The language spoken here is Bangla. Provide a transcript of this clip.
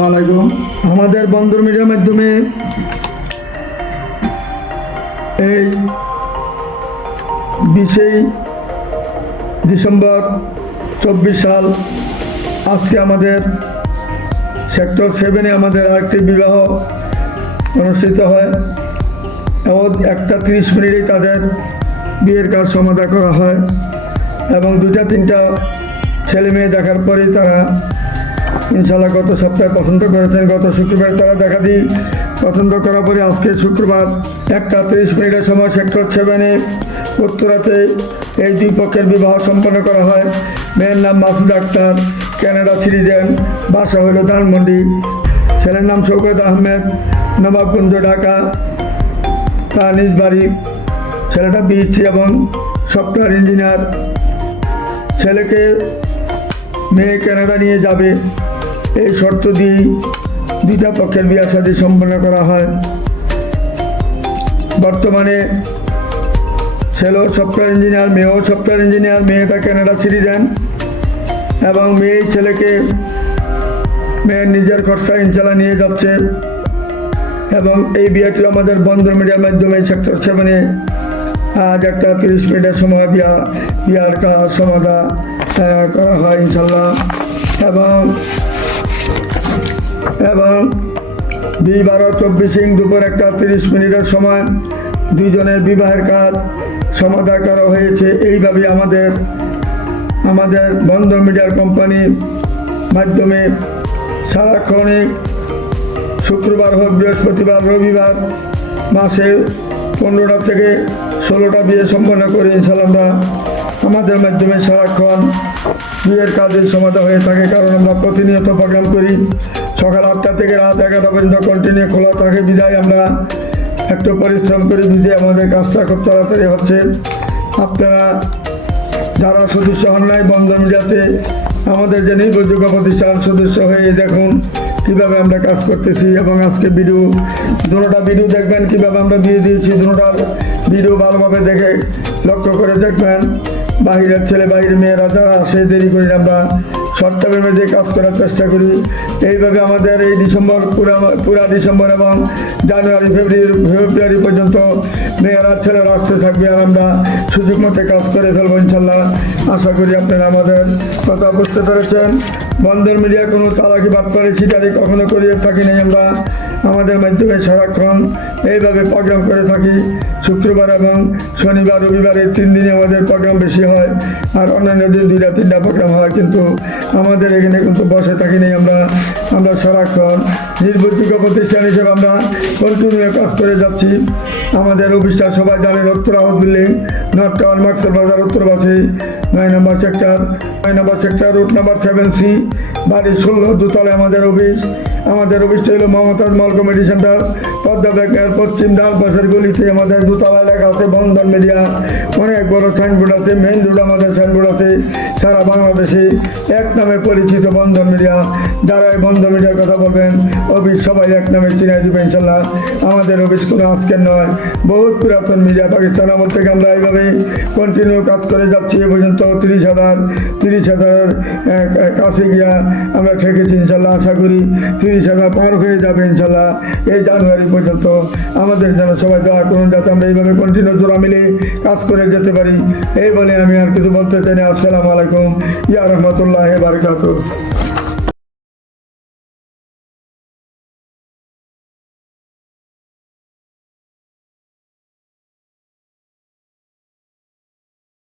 আলাইকুম আমাদের বন্দর মিডিয়ার মাধ্যমে এই বিশেই ডিসেম্বর চব্বিশ সাল আজকে আমাদের সেক্টর সেভেনে আমাদের আরেকটি বিবাহ অনুষ্ঠিত হয়। এবং একটা তিরিশ মিনিটেই তাদের বিয়ের কাজ সমাধা করা হয় এবং দুটা তিনটা ছেলে মেয়ে দেখার পরেই তারা ইনশাল্লাহ গত সপ্তাহে পছন্দ করেছেন, গত শুক্রবার তারা দেখা দিই। পছন্দ করার পরে আজকে শুক্রবার একটা তিরিশ মিনিটের সময় সেক্টর সেভেনে উত্তরাতে এই দুই পক্ষের বিবাহ সম্পন্ন করা হয়। মেয়ের নাম মাসুদ আক্তার, ক্যানাডা সিটিজেন, বাসা হইল ধানমন্ডি। ছেলের নাম শৌকত আহমেদ, নবাবগঞ্জ, ঢাকা। তার নিজ বাড়ি ছেলেটা বিএসসি এবং সফটওয়্যার ইঞ্জিনিয়ার। ছেলেকে মেয়ে কানাডা নিয়ে যাবে। এই শর্ত দিয়েই দুইটা পক্ষের বিয়া শাদী সম্পন্ন করা হয়। বর্তমানে ছেলেও সফটওয়্যার ইঞ্জিনিয়ার, মেয়েও সফটওয়্যার ইঞ্জিনিয়ার, মেয়েটা কানাডা সিটিজেন এবং মেয়ে ছেলেকে মেয়ের নিজের খরচা ইনশাল্লাহ নিয়ে যাচ্ছে এবং এই বিয়েটি আমাদের বন্দর মিডিয়ার মাধ্যমে সেক্টর সেভেনে আজ একটা তিরিশ মিনিটের সময় বিয়া, বিয়ার কাজ সমাধা করা হয় ইনশাল্লাহ এবং এবং দুই বারো চব্বিশ ইং দুপুর একটা তিরিশ মিনিটের সময় দুইজনের বিবাহের কাজ সমাধা করা হয়েছে। এইভাবে আমাদের আমাদের বন্ধ মিডিয়ার কোম্পানির মাধ্যমে সারাক্ষণিক শুক্রবার হোক, বৃহস্পতিবার, রবিবার মাসে পনেরোটা থেকে ষোলোটা বিয়ে সম্পন্ন করে ইনশাল্লাহ আমাদের মাধ্যমে সারাক্ষণ বিয়ের কাজের সমাধা হয়ে থাকে, কারণ আমরা প্রতিনিয়ত প্রোগ্রাম করি। সকাল আটটা থেকে রাত এগারোটা পর্যন্ত কন্টিনিউ খোলা থাকে, বিদায় আমরা একটু পরিশ্রম করি, বিদায় আমাদের কাজটা খুব তাড়াতাড়ি হচ্ছে। আপনারা যারা সদস্য হন নাই, বন্ধন মিডিয়াতে আমাদের যে নির্ভরযোগ্য প্রতিষ্ঠান সদস্য হয়ে দেখুন কীভাবে আমরা কাজ করতেছি এবং আজকে ভিডিও দুটোটা ভিডিও দেখবেন, কীভাবে আমরা বিয়ে দিয়েছি দুটোটার ভিডিও ভালোভাবে দেখে লক্ষ্য করে দেখবেন। বাহিরের ছেলে, বাহিরের মেয়েরা যারা আসে, দেরি করি আমরা টাইমের মধ্যে কাজ করার চেষ্টা করি। এইভাবে আমাদের এই ডিসেম্বর, পুরা পুরা ডিসেম্বর এবং জানুয়ারি, ফেব্রুয়ারি ফেব্রুয়ারি পর্যন্ত মেয়েরা, ছেলেরা আসতে থাকবে আর আমরা সুযোগ মতে কাজ করে ফেলব ইনশাল্লাহ। আশা করি আপনারা আমাদের কথা বুঝতে পেরেছেন। বন্ধের মিডিয়া কোনো তালাকি বাদ করে ছিটারি কখনো করিয়ে থাকি নাই আমরা। আমাদের মাধ্যমে সারাক্ষণ এইভাবে প্রোগ্রাম করে থাকি। শুক্রবার এবং শনিবার রবিবার তিন দিনে আমাদের প্রোগ্রাম বেশি হয় আর অন্যান্য দিন দুইটা, তিনটা প্রোগ্রাম হয়, কিন্তু আমাদের এখানে কিন্তু বসে থাকি নেই আমরা। আমরা সারাক্ষণ নির্ভরযোগ্য প্রতিষ্ঠান হিসেবে আমরা কন্টিনিউ কাজ করে যাচ্ছি। আমাদের অফিসটা সবাই জানেন উত্তরাহত বিল্ডিং নর্থ টাউন মাক্সর বাজার উত্তরবাসী, নয় নম্বর সেক্টর নয় নম্বর sector route number seven C বাড়ি ষোলো দুতলায় আমাদের অফিস। আমাদের অফিসটা হলো Mumtaz mall committee centre, Padma ব্যাংকের পশ্চিম ডান পাশের গলিতে আমাদের দুতলা লেখা আছে বন্ধন মিডিয়া। অনেক বড় সাইনবোর্ড আছে মেন রোড আমাদের সাইনবোর্ড আছে, সারা বাংলাদেশে এক নামে পরিচিত বন্ধন মিডিয়া। যারা এই বন্ধন মিডিয়ার কথা বলবেন, অফিস সবাই এক নামে চিনাই দেবে ইনশাল্লাহ। আমাদের অফিস কোনো আজকের নয়, বহুত পুরাতন মিডিয়া, পাকিস্তান আমল থেকে আমরা এইভাবে কন্টিনিউ কাজ করে যাচ্ছি, এ পর্যন্ত তিরিশ হাজার তিরিশ হাজার কাছে গিয়া আমরা ঠেকেছি ইনশাল্লাহ, আশা করি তিরিশ পার হয়ে যাবে ইনশাল্লাহ। এই জানুয়ারি পর্যন্ত আমাদের যেন সবাই দোয়া করুন যাতে আমরা এইভাবে কন্টিনিউ জোড়া মিলে কাজ করে যেতে পারি। এই বলে আমি আর কিছু বলতে চাই না। আসসালামু আলাইকুম। ইয়া রহমতুল্লাহ বারকাতুহ।